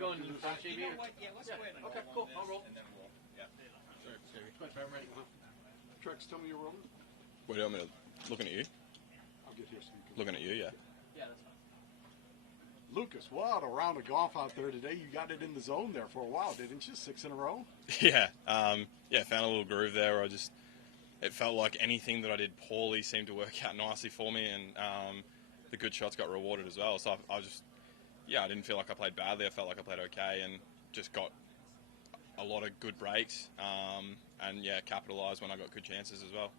go and touch you? You know what? Yeah, let's go ahead and Okay, roll cool. on I'll roll. and then we'll. Yeah. Trex, tell me you're rolling. What do you want me to... Looking at you? I'll get here so you can... Looking at you, yeah. Yeah, that's fine. Lucas, what a round of golf out there today. You got it in the zone there for a while, didn't you? 6 in a row? Yeah. Found a little groove there where it felt like anything that I did poorly seemed to work out nicely for me, and the good shots got rewarded as well. So I didn't feel like I played badly. I felt like I played okay and just got a lot of good breaks and capitalised when I got good chances as well.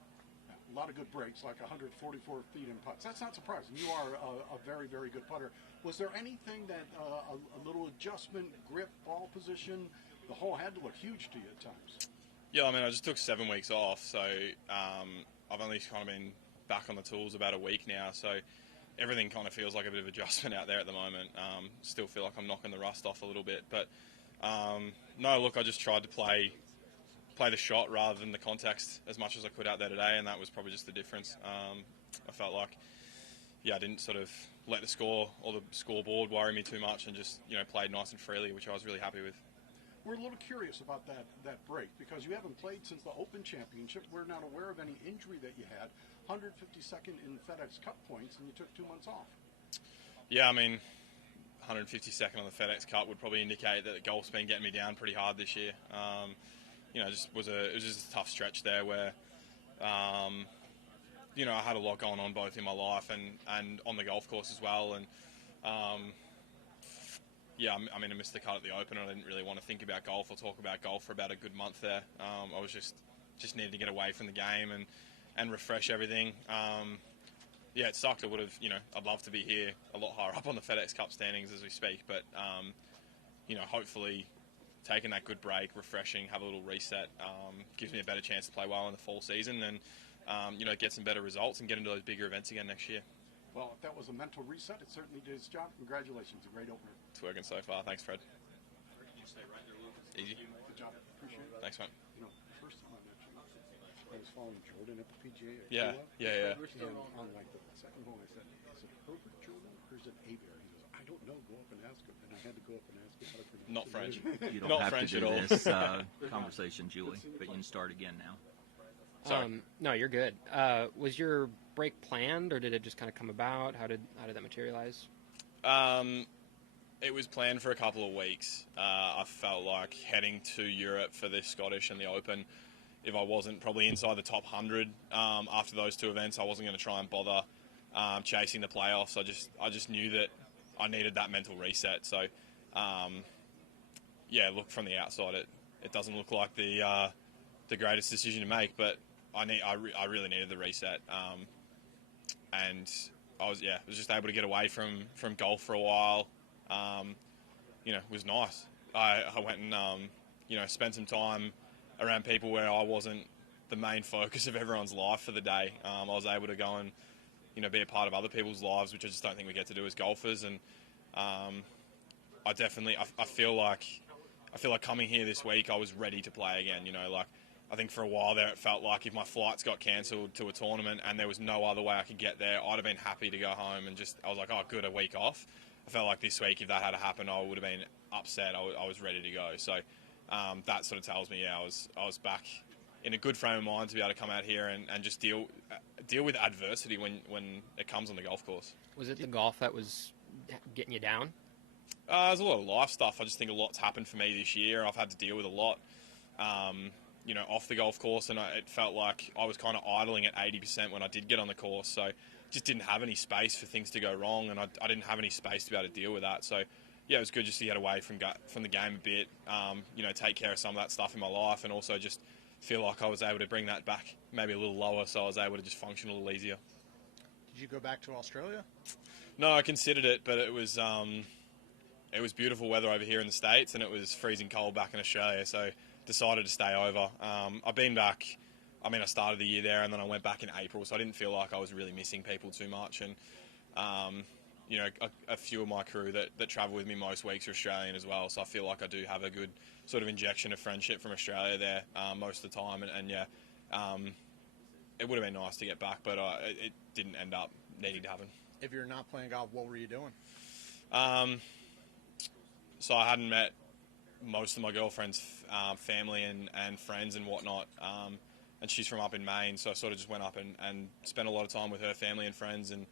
A lot of good breaks, like 144 feet in putts. That's not surprising. You are a very, very good putter. Was there anything that a little adjustment, grip, ball position, the hole had to look huge to you at times? Yeah, I mean, I just took 7 weeks off, so I've only kind of been back on the tools about a week now, so everything kind of feels like a bit of adjustment out there at the moment. Still feel like I'm knocking the rust off a little bit, but no, look, I just tried to play the shot rather than the context as much as I could out there today, and that was probably just the difference. I felt like, I didn't sort of let the score or the scoreboard worry me too much, and just played nice and freely, which I was really happy with. We're a little curious about that break because you haven't played since the Open Championship. We're not aware of any injury that you had. 152nd in FedEx Cup points, and you took 2 months off. Yeah, I mean, 152nd on the FedEx Cup would probably indicate that golf's been getting me down pretty hard this year. It was just a tough stretch there where, I had a lot going on both in my life and on the golf course as well. And, I missed the cut at the Open. I didn't really want to think about golf or talk about golf for about a good month there. I was just needed to get away from the game and refresh everything. It sucked. I'd love to be here a lot higher up on the FedEx Cup standings as we speak. But, hopefully taking that good break, refreshing, have a little reset, gives me a better chance to play well in the fall season and, get some better results and get into those bigger events again next year. Well, if that was a mental reset, it certainly did its job. Congratulations. A great opener. It's working so far. Thanks, Fred. Easy. Good job. Appreciate it. Thanks, man. The first time I met you, I was following Jordan at the PGA. Yeah. And on like the second hole, I said, is it Herbert Jordan or is it Abear? He goes, I don't know. Go up and ask him. And I had to go up and ask him how to pronounce it. Not French. You don't Not have French to do at all. this conversation, Julie, but you can start again now. Sorry. No, you're good. Was your break planned, or did it just kind of come about? How did that materialize? It was planned for a couple of weeks. I felt like heading to Europe for the Scottish and the Open, if I wasn't probably inside the top 100 after those 2 events, I wasn't going to try and bother chasing the playoffs. I just knew that I needed that mental reset. So, look, from the outside, it doesn't look like the greatest decision to make, but I really needed the reset. And I was just able to get away from golf for a while. It was nice. I went and spent some time around people where I wasn't the main focus of everyone's life for the day. I was able to go and be a part of other people's lives, which I just don't think we get to do as golfers. And I feel like coming here this week, I was ready to play again. I think for a while there, it felt like if my flights got cancelled to a tournament and there was no other way I could get there, I'd have been happy to go home and I was like, oh, good, a week off. I felt like this week, if that had happened, I would have been upset. I was ready to go. So that sort of tells me, I was back in a good frame of mind to be able to come out here and just deal with adversity when it comes on the golf course. Was it the golf that was getting you down? There's a lot of life stuff. I just think a lot's happened for me this year. I've had to deal with a lot. Off the golf course, and it felt like I was kind of idling at 80% when I did get on the course, so just didn't have any space for things to go wrong, and I didn't have any space to be able to deal with that. So it was good just to get away from the game a bit, take care of some of that stuff in my life, and also just feel like I was able to bring that back maybe a little lower, so I was able to just function a little easier. Did you go back to Australia? No, I considered it, but it was beautiful weather over here in the States, and it was freezing cold back in Australia, so decided to stay over. I've been back, I started the year there and then I went back in April, so I didn't feel like I was really missing people too much. And, a few of my crew that travel with me most weeks are Australian as well, so I feel like I do have a good sort of injection of friendship from Australia there most of the time. It would have been nice to get back, but it didn't end up needing to happen. If you're not playing golf, what were you doing? So so I hadn't met most of my girlfriend's family and friends and whatnot. And she's from up in Maine, so I sort of just went up and spent a lot of time with her family and friends and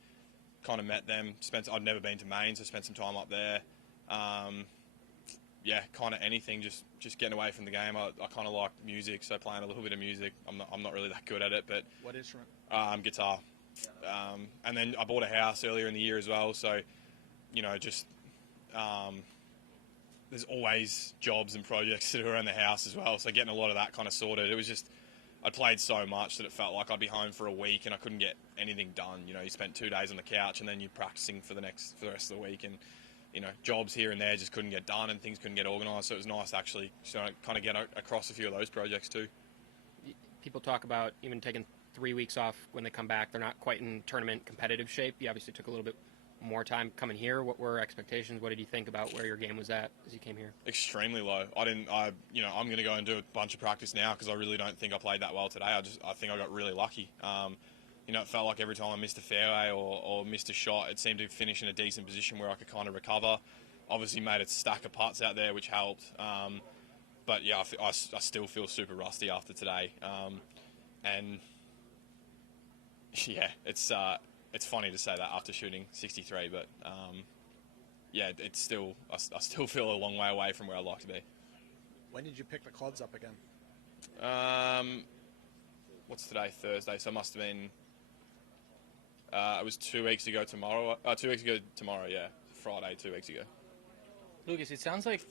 kind of met them. I'd never been to Maine, so spent some time up there. Yeah, kind of anything, just getting away from the game. I kind of like music, so playing a little bit of music. I'm not really that good at it, but What instrument? Guitar. And then I bought a house earlier in the year as well, so just there's always jobs and projects that are around the house as well. So getting a lot of that kind of sorted. It was just I played so much that it felt like I'd be home for a week and I couldn't get anything done. You spent 2 days on the couch and then you're practicing for the rest of the week, and jobs here and there just couldn't get done and things couldn't get organised. So it was nice to actually kind of get across a few of those projects too. People talk about even taking 3 weeks off when they come back. They're not quite in tournament competitive shape. You obviously took a little bit more time coming here. What were expectations? What did you think about where your game was at as you came here? Extremely low. I'm going to go and do a bunch of practice now because I really don't think I played that well today. I think I got really lucky. It felt like every time I missed a fairway or missed a shot, it seemed to finish in a decent position where I could kind of recover. Obviously made a stack of putts out there, which helped. But yeah, I still feel super rusty after today. And yeah, it's funny to say that after shooting 63, but yeah, it's still I still feel a long way away from where I'd like to be. When did you pick the clubs up again? What's today? Thursday, so it must have been. It was 2 weeks ago tomorrow. 2 weeks ago tomorrow, yeah. Friday, 2 weeks ago. Lucas, it sounds like,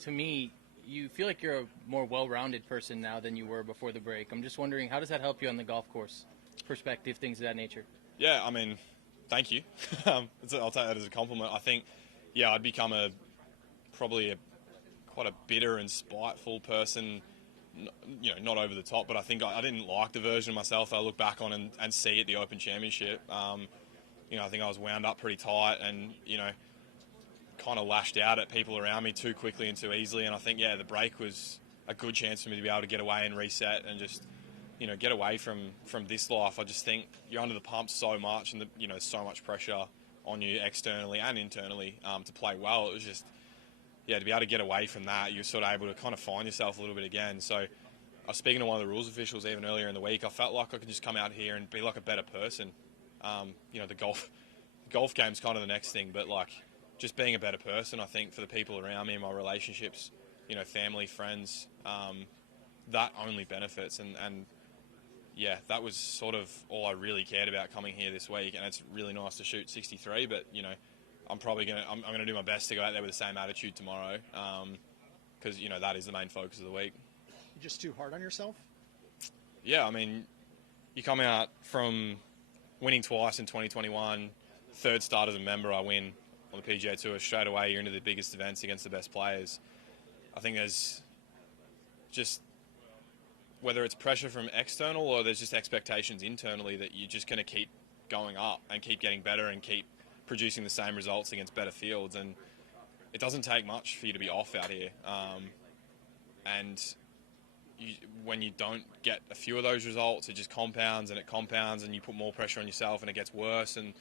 to me, you feel like you're a more well-rounded person now than you were before the break. I'm just wondering, how does that help you on the golf course? Perspective, things of that nature. Yeah, I mean, thank you. I'll take that as a compliment. I think, yeah, I'd become probably quite a bitter and spiteful person. Not over the top, but I think I didn't like the version of myself I look back on and see at the Open Championship. I think I was wound up pretty tight and, kind of lashed out at people around me too quickly and too easily. And I think, yeah, the break was a good chance for me to be able to get away and reset and just, get away from this life. I just think you're under the pump so much and, there's so much pressure on you externally and internally to play well. It was just, yeah, to be able to get away from that, you're sort of able to kind of find yourself a little bit again. So I was speaking to one of the rules officials even earlier in the week. I felt like I could just come out here and be like a better person. The golf game's kind of the next thing, but like just being a better person, I think, for the people around me, my relationships, family, friends, that only benefits. And yeah, that was sort of all I really cared about coming here this week. And it's really nice to shoot 63, but, I'm going to do my best to go out there with the same attitude tomorrow because, that is the main focus of the week. You just too hard on yourself? Yeah, I mean, you come out from winning twice in 2021, third start as a member, I win on the PGA Tour. Straight away, you're into the biggest events against the best players. I think there's just, whether it's pressure from external or there's just expectations internally that you're just going to keep going up and keep getting better and keep producing the same results against better fields, and it doesn't take much for you to be off out here. When you don't get a few of those results, it just compounds and you put more pressure on yourself and it gets worse, and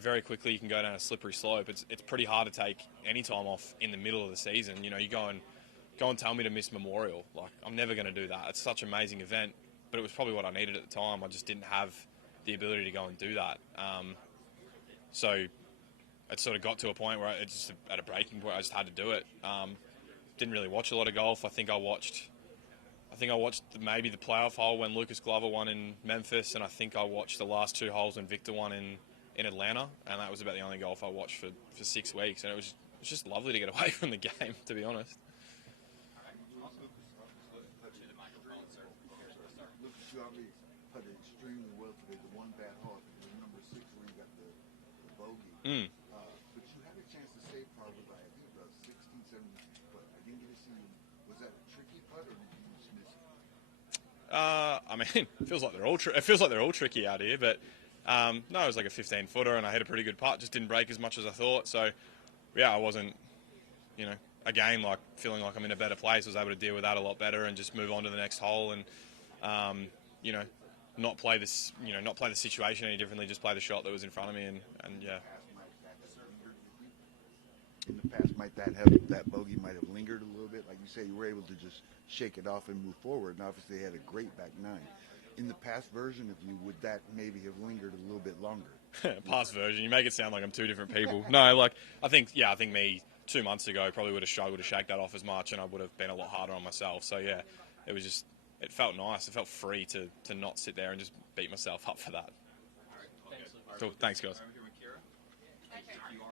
very quickly you can go down a slippery slope. It's pretty hard to take any time off in the middle of the season. You go and tell me to miss Memorial. Like, I'm never going to do that. It's such an amazing event, but it was probably what I needed at the time. I just didn't have the ability to go and do that. So it sort of got to a point where it's just at a breaking point. I just had to do it. Didn't really watch a lot of golf. I think I watched maybe the playoff hole when Lucas Glover won in Memphis, and I think I watched the last 2 holes when Victor won in Atlanta, and that was about the only golf I watched for 6 weeks, and it was just lovely to get away from the game, to be honest. Lucas, you obviously played extremely well today. The one bad hole, the number 6 where you got the bogey. But you had a chance to save probably by, I think, about 16, 17 foot. I didn't get to see you. Was that a tricky putt, or did you just miss it? I mean, it feels like they're all tricky out here, but no, it was like a 15-footer, and I hit a pretty good putt. Just didn't break as much as I thought. So, yeah, I wasn't, again, like feeling like I'm in a better place. I was able to deal with that a lot better and just move on to the next hole and, not play the situation any differently. Just play the shot that was in front of me, and yeah. In the past, might that you say, you were able to just shake it off and move forward. And obviously, they had a great back nine. In the past version of you, would that maybe have lingered a little bit longer? Past version. You make it sound like I'm two different people. No, like I think me 2 months ago probably would have struggled to shake that off as much, and I would have been a lot harder on myself. So yeah, it felt nice. It felt free to not sit there and just beat myself up for that. Cool. Thanks, guys.